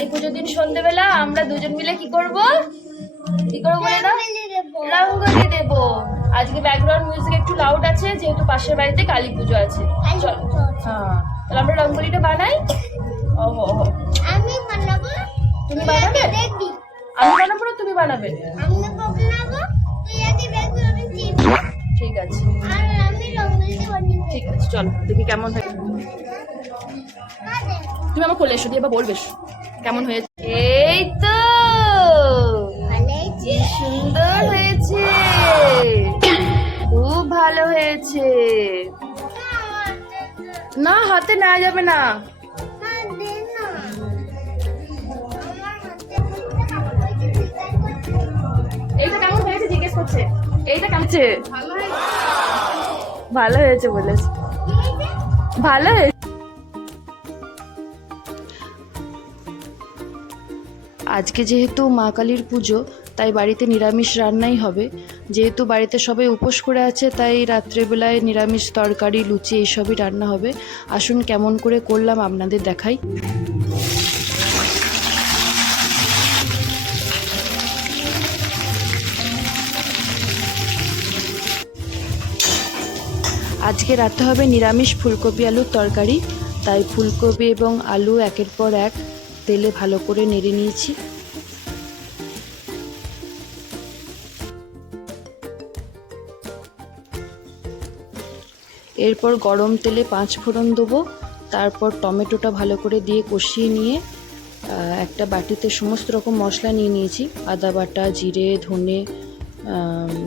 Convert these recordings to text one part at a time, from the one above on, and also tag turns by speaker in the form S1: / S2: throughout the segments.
S1: কালী পুজোর দিন সন্ধেবেলা আমরা দুজন মিলে কি করব? কি করব বলে না? রঙ্গোলি দেব। আজকে ব্যাকগ্রাউন্ড মিউজিক একটু লাউড আছে যেহেতু পাশের বাড়িতে কালী পুজো আছে। চল। হ্যাঁ। তাহলে আমরা রঙ্গোলিটা বানাই? ওহো
S2: আমি বানাবো?
S1: তুমি বানাবে? আমি বানাবো না তুমি বানাবে?
S2: আমি বানাবো তুই আগে দেখবি
S1: ঠিক আছে।
S2: আর আমি রঙ্গলি বানিয়ে
S1: ঠিক আছে চলো দেখি কেমন হয়। তুমি আমার কোলে এসো দিয়ে এবার বলবে। কেমন হয়েছে? এই তো! সুন্দর হয়েছে! খুব ভালো হয়েছে! না হাতে না যাবে না। এইটা কেমন হয়েছে জিজ্ঞেস করছে? এইটা কেমন ভালো হয়েছে বলেছে। ভালো হয়েছে। আজকে যেহেতু মা কালীর পুজো, তাই বাড়িতে নিরামিষ রান্নাই হবে। যেহেতু বাড়িতে সবাই উপোস করে আছে, তাই রাত্রেবেলায় নিরামিষ তরকারি, লুচি এইসবই রান্না হবে। আসুন কেমন করে করলাম আপনাদের দেখাই। আজকে রাতে হবে নিরামিষ ফুলকপি আলুর তরকারি। তাই ফুলকপি এবং আলু একের পর এক তেলে ভালো করে নেড়ে নিয়েছি। এরপর গরম তেলে পাঁচ ফোড়ন দেবো। তারপর টমেটোটা ভালো করে দিয়ে কষিয়ে নিয়ে একটা বাটিতে সমস্ত রকম মশলা নিয়ে নিয়েছি। আদা বাটা, জিরে, ধনে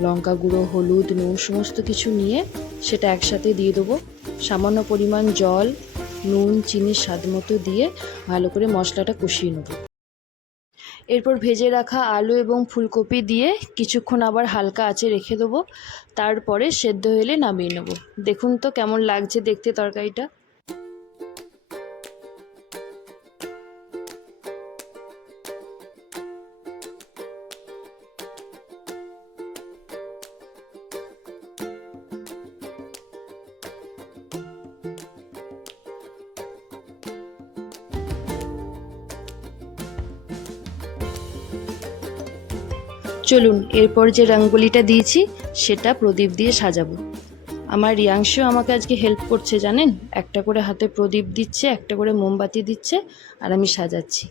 S1: লঙ্কা গুঁড়ো, হলুদ, নুন, সমস্ত কিছু নিয়ে সেটা একসাথে দিয়ে দেবো। সামান্য পরিমাণ জল নুন, চিনি, স্বাদ মতো দিয়ে ভালো করে মশলাটা কষিয়ে নেব। এরপর ভেজে রাখা আলু এবং ফুলকপি দিয়ে কিছুক্ষণ আবার হালকা আঁচে রেখে দেবো। তারপরে সেদ্ধ হলে নামিয়ে নেব। দেখুন তো কেমন লাগছে দেখতে তরকারিটা। চলুন, এরপর যে রঙ্গোলিটা দিয়েছি, সেটা প্রদীপ দিয়ে সাজাবো। আমার রিয়াংশু আমাকে আজকে হেল্প করছে, জানেন? একটা করে হাতে প্রদীপ দিচ্ছে, একটা করে মোমবাতি দিচ্ছে, আর আমি সাজাচ্ছি।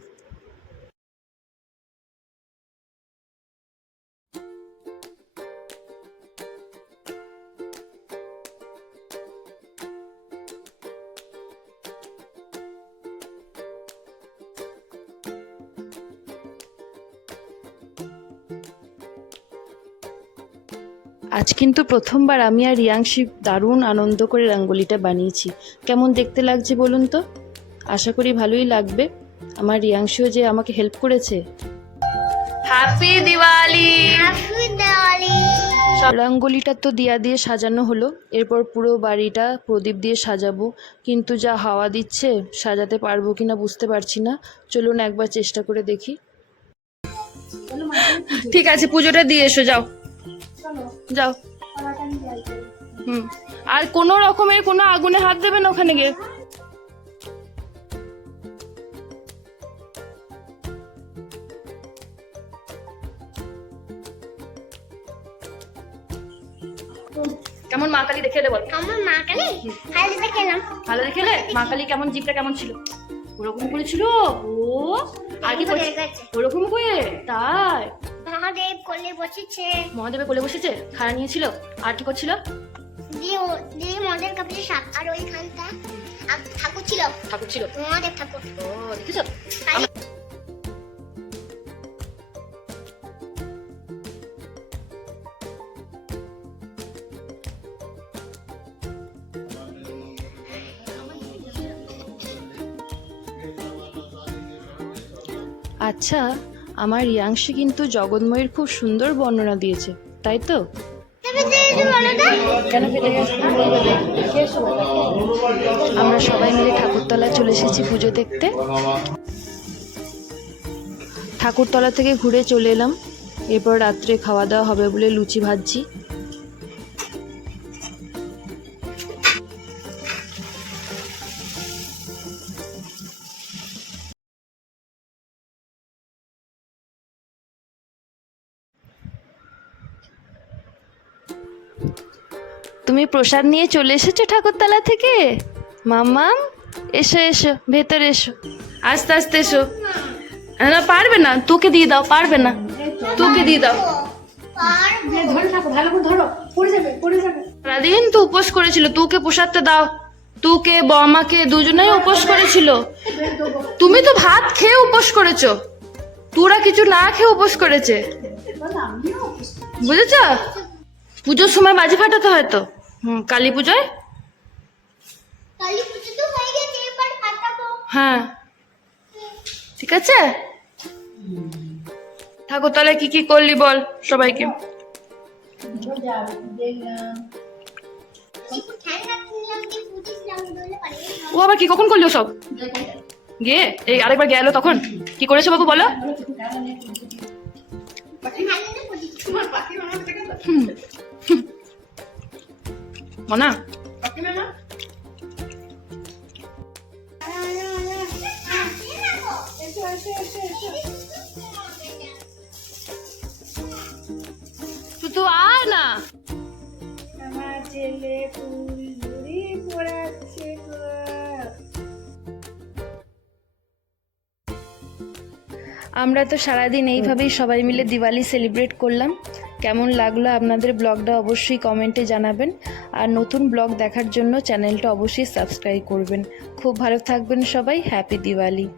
S1: আজ কিন্তু প্রথমবার আমি আর রিয়াংশি দারুণ আনন্দ করে রঙ্গোলিটা বানিয়েছি। কেমন দেখতে লাগছে বলুন তো? আশা করি ভালোই লাগবে। আমার রিয়াংশিও যে আমাকে হেল্প করেছে। হ্যাপি দিওয়ালি
S2: হ্যাপি দিওয়ালি
S1: রঙ্গোলিটা তো দিয়া দিয়ে সাজানো হলো। এরপর পুরো বাড়িটা প্রদীপ দিয়ে সাজাবো। কিন্তু যা হাওয়া দিচ্ছে সাজাতে পারব কিনা বুঝতে পারছি না। চলুন একবার চেষ্টা করে দেখি। ঠিক আছে পুজোটা দিয়ে এসো যাও। যাও। হুম। আর কোনো রকমের কোনো আগুনে হাত দেবে না ওখানে গিয়ে? কেমন মা কালী দেখে দেবো
S2: আমার মা কালি? হালতে খেলাম
S1: ভালো দেখেলে মা কালী কেমন জিপটা কেমন ছিল? ওরকম করেছিল ও। আর কি করছে?
S2: গেছে।
S1: ওরকম করে তাই?
S2: মহাদেব কোলে বসেছে।
S1: মহাদেবে কোলে বসেছে? খাড়া নিয়েছিল? আর কি করছিল?
S2: দিয়ে দিয়ে মদের কাপড়ে সাপ। আর ওইখানটা আ- ঠাকুর ছিল।
S1: ঠাকুর ছিল।
S2: মহাদেব ঠাকুর।
S1: ও দেখেছ? আচ্ছা আমার রিয়াংশি কিন্তু জগন্ময়ের খুব সুন্দর বর্ণনা দিয়েছে, তাই তো? কেন আমরা সবাই মিলে ঠাকুরতলায় চলে এসেছি পুজো দেখতে। ঠাকুরতলা থেকে ঘুরে চলে এলাম। এরপর রাত্রে খাওয়া দাওয়া হবে বলে লুচি ভাজছি। তুমি প্রসাদ নিয়ে চলে এসেছ ঠাকুরতলা থেকে? মাম্মাম, এসো এসো, ভেতরে এসো। আস্তে আস্তে এসো। না, পারবে না, তোকে দিয়ে দাও, পারবে না। তোকে দিয়ে দাও। তো উপোস করেছিল, তোকে প্রসাদটা দাও। তোকে, বমাকে, দুজনেই উপোস করেছিল। তুমি তো ভাত খেয়ে উপোস করেছ। তোরা কিছু না খেয়ে উপোস করেছে। বুঝেছ? পুজোর সময় বাজি ফাটাতে হয় তো? হুম কালী পুজোয়?
S2: কালী পুজো তো হয়ে
S1: হ্যাঁ। ঠিক আছে? ঠাকুর তাহলে কি কি করলি বল সবাইকে। ও আবার কি কখন করল সব গিয়ে এই আরেকবার গেলো তখন? কি করেছ বাবু বলো?
S2: ঠান্ডাতে
S1: মনা তুই আয় না।
S3: আমার ছেলে ফুল ঝুড়ি পড়াচ্ছে।
S1: আমরা তো সারাদিন এইভাবেই সবাই মিলে দিওয়ালি সেলিব্রেট করলাম। কেমন লাগল আপনাদের ব্লগটা অবশ্যই কমেন্টে জানাবেন। আর নতুন ব্লগ দেখার জন্য চ্যানেলটা অবশ্যই সাবস্ক্রাইব করবেন। খুব ভালো থাকবেন সবাই হ্যাপি দিওয়ালি।